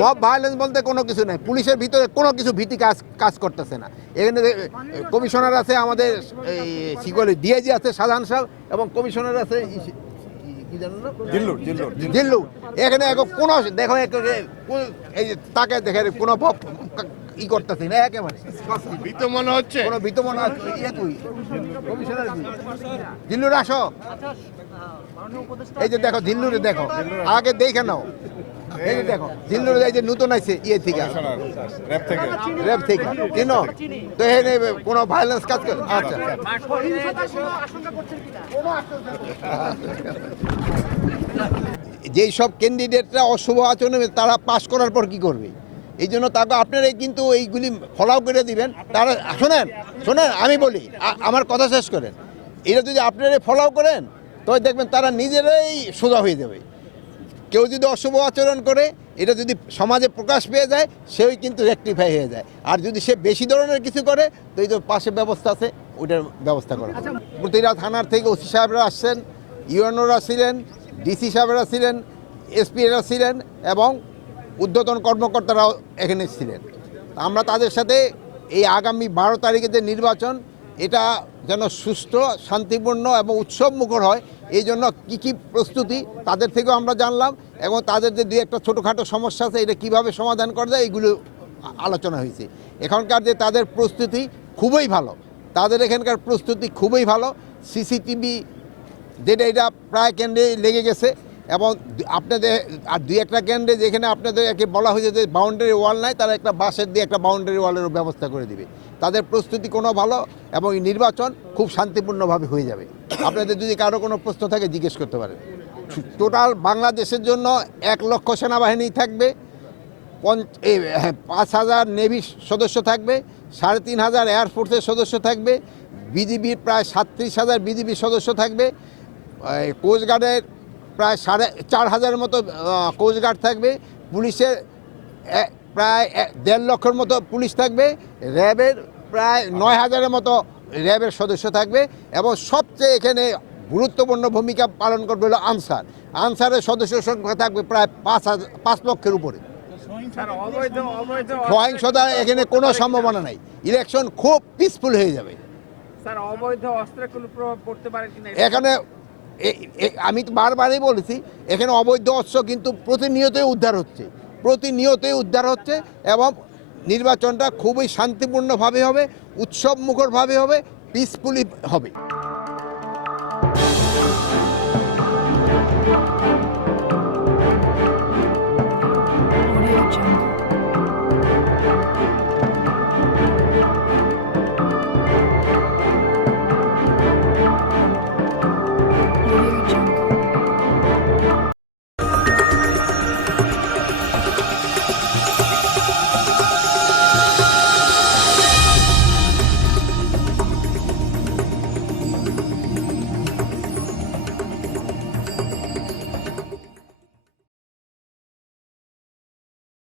Mob violence বলতে কোনো কিছু নাই, পুলিশের ভিতরে কোনো কিছু ভীতি কাজ করতেছে না। এখানে কমিশনার আছে, আমাদের ডিআইজি আছে শাহজাহান সাহেব, এবং কমিশনার আছে জিল্লু। এখানে কোনো দেখো এই যে তাকে দেখে কোনো ই করতেছি না, একেবারে ভীত মনে হচ্ছে। কোনো ভীত মনে হচ্ছে। তুই কমিশনার জিল্লুর আসো, এই যে দেখো জিল্লুরে দেখো, আগে দেখে নাও, এই যে দেখো জিল্লুর এই যে নতুন আছে থেকে র্যাব থেকে চিনো তো, এখানে কোনো ভায়োলেন্স কাজ করে। আচ্ছা যেই সব ক্যান্ডিডেটরা অশুভ আচরণ তারা পাশ করার পর কি করবে, এই জন্য তাকে আপনারা কিন্তু এইগুলি ফলো করে দিবেন। তারা শোনেন আমি বলি, আমার কথা শেষ করেন। এটা যদি আপনারা ফলো করেন তবে দেখবেন তারা নিজেরাই সোজা হয়ে যাবে। কেউ যদি অশুভ আচরণ করে, এটা যদি সমাজে প্রকাশ পেয়ে যায়, সেই কিন্তু রেকটিফাই হয়ে যায়। আর যদি সে বেশি ধরনের কিছু করে, তো এই যে পাশে ব্যবস্থা আছে, ওইটার ব্যবস্থা করা। প্রতিটা থানার থেকে ওসি সাহেবরা আসছেন, ইউএনওরা ছিলেন, ডিসি সাহেবরা ছিলেন, এসপিরা ছিলেন, এবং ঊর্ধ্বতন কর্মকর্তারাও এখানে ছিলেন। আমরা তাদের সাথে এই আগামী 12 তারিখে যে নির্বাচন, এটা যেন সুষ্ঠু, শান্তিপূর্ণ এবং উৎসবমুখর হয়, এই জন্য কী কী প্রস্তুতি তাদের থেকেও আমরা জানলাম, এবং তাদের যে দুই একটা ছোটোখাটো সমস্যা আছে, এটা কীভাবে সমাধান করা যায় এইগুলো আলোচনা হয়েছে। এখানকার যে তাদের প্রস্তুতি খুবই ভালো, তাদের এখানকার প্রস্তুতি খুবই ভালো। সিসিটিভি যেটা এটা প্রায় কেন্দ্রে লেগে গেছে, এবং আপনাদের আর দুই একটা কেন্দ্রে যেখানে আপনাদেরকে বলা হয়েছে যে বাউন্ডারি ওয়াল নাই, তারা একটা বাঁশের দিয়ে একটা বাউন্ডারি ওয়ালেরও ব্যবস্থা করে দিবে। তাদের প্রস্তুতি কোনো ভালো, এবং এই নির্বাচন খুব শান্তিপূর্ণভাবে হয়ে যাবে। আপনাদের যদি কারো কোনো প্রশ্ন থাকে জিজ্ঞেস করতে পারেন। টোটাল বাংলাদেশের জন্য 1 লক্ষ সেনাবাহিনী থাকবে, 5,000 নেভি সদস্য থাকবে, 3,500 এয়ারফোর্সের সদস্য থাকবে, বিজিবির প্রায় 37,000 বিজিবির সদস্য থাকবে, কোস্টগার্ডের প্রায় 4,500 মতো কোস্টগার্ড থাকবে, পুলিশের প্রায় 1.5 লক্ষের মতো পুলিশ থাকবে, র্যাবের প্রায় 9,000-এর মতো র্যাবের সদস্য থাকবে, এবং সবচেয়ে এখানে গুরুত্বপূর্ণ ভূমিকা পালন করবে হলো আনসারের সদস্য সংখ্যা থাকবে প্রায় 5 লক্ষের উপরে। সহিংসতা এখানে কোনো সম্ভাবনা নাই, ইলেকশন খুব পিসফুল হয়ে যাবে। এখানে আমি তো বারবারই বলেছি, এখানে অবৈধ অস্ত্র কিন্তু প্রতিনিয়তই উদ্ধার হচ্ছে, এবং নির্বাচনটা খুবই শান্তিপূর্ণভাবে হবে, উৎসবমুখরভাবে হবে, পিসফুলি হবে। Audio Jungle.